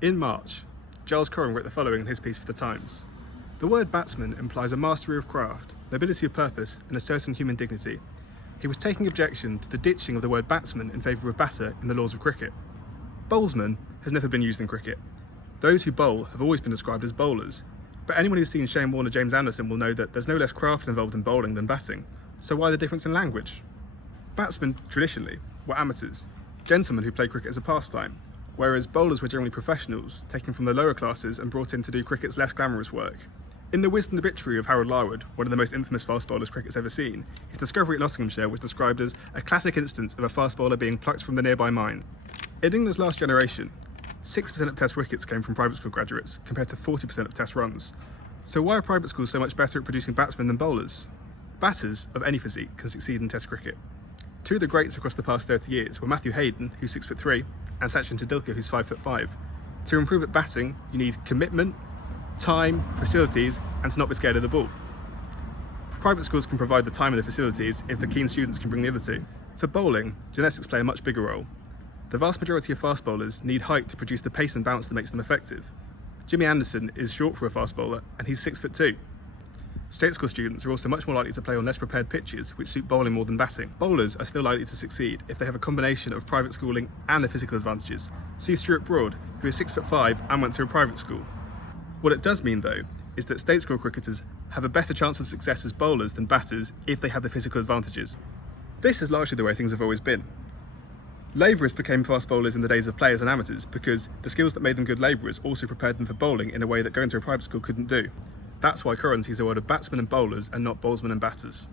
In March, Giles Coren wrote the following in his piece for The Times. The word batsman implies a mastery of craft, nobility of purpose, and a certain human dignity. He was taking objection to the ditching of the word batsman in favour of batter in the laws of cricket. Bowlsman has never been used in cricket. Those who bowl have always been described as bowlers, but anyone who's seen Shane Warne or James Anderson will know that there's no less craft involved in bowling than batting. So why the difference in language? Batsmen, traditionally, were amateurs, gentlemen who played cricket as a pastime, whereas bowlers were generally professionals, taken from the lower classes and brought in to do cricket's less glamorous work. In The Wisden Obituary of Harold Larwood, one of the most infamous fast bowlers cricket's ever seen, his discovery at Nottinghamshire was described as a classic instance of a fast bowler being plucked from the nearby mine. In England's last generation, 6% of Test wickets came from private school graduates, compared to 40% of Test runs. So why are private schools so much better at producing batsmen than bowlers? Batters of any physique can succeed in Test cricket. Two of the greats across the past 30 years were Matthew Hayden, who's 6'3", and Sachin Tendulkar, who's 5'5". To improve at batting, you need commitment, time, facilities, and to not be scared of the ball. Private schools can provide the time and the facilities if the keen students can bring the other two. For bowling, genetics play a much bigger role. The vast majority of fast bowlers need height to produce the pace and bounce that makes them effective. Jimmy Anderson is short for a fast bowler, and he's 6'2". State school students are also much more likely to play on less prepared pitches, which suit bowling more than batting. Bowlers are still likely to succeed if they have a combination of private schooling and the physical advantages. See Stuart Broad, who is 6'5" and went to a private school. What it does mean, though, is that state school cricketers have a better chance of success as bowlers than batters if they have the physical advantages. This is largely the way things have always been. Labourers became fast bowlers in the days of players and amateurs because the skills that made them good labourers also prepared them for bowling in a way that going to a private school couldn't do. That's why Coren sees a world of batsmen and bowlers and not bowlsmen and batters.